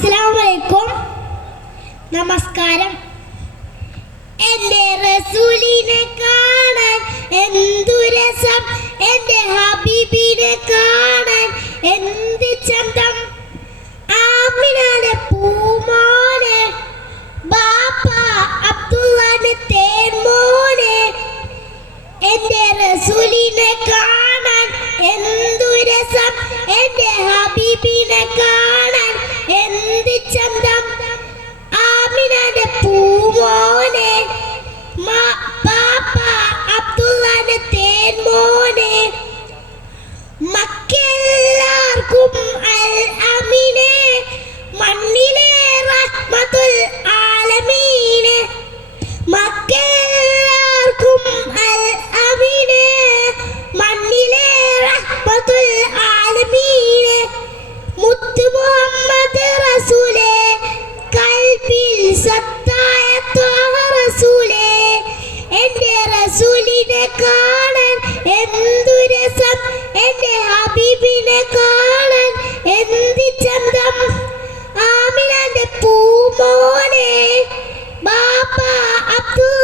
അസ്സലാമു നമസ്കാരം. എൻ്റെ റസൂലിനെ കാണാൻ എന്തു രസം, എൻ്റെ ഹബീബിനെ കാണാൻ എന്ത് ചന്തം. ആമിനാന്റെ പൂമോനെ, ബാപ്പ അബ്ദുള്ളാന്റെ തേൻമോനെ, എൻ്റെ റസൂലിനെ കാണാൻ എന്തു രസം, എൻ്റെ ഹബീബിനെ കാണാൻ എന്ത് ചന്തം. ആമിനാന്റെ പൂമോനെ, ബാപ്പ അബ്ദുള്ളാന്റെ തേൻമോനെ, മക്കെല്ലാവർക്കും അൽ അമീനെ, മണ്ണിലെ റഹ്മത്തുൽ ആലമീനെ. മക്കെല്ലാവർക്കും അൽ അമീനെ, മണ്ണിലെ റഹ്മത്തുൽ ആലമീനെ. മുത്ത് മുഹമ്മദ് റസൂലേ, കൽബിൽ സത്തായ ത്വാഹ റസൂലേ, എൻ്റെ റസൂലിനെ കാണാൻ എന്തു രസം, എൻ്റെ ഹബീബിനെ കാണാൻ എന്ത് ചന്തം. ആമിനാന്റെ പൂമോനെ, ബാപ്പ അബ്ദുള്ള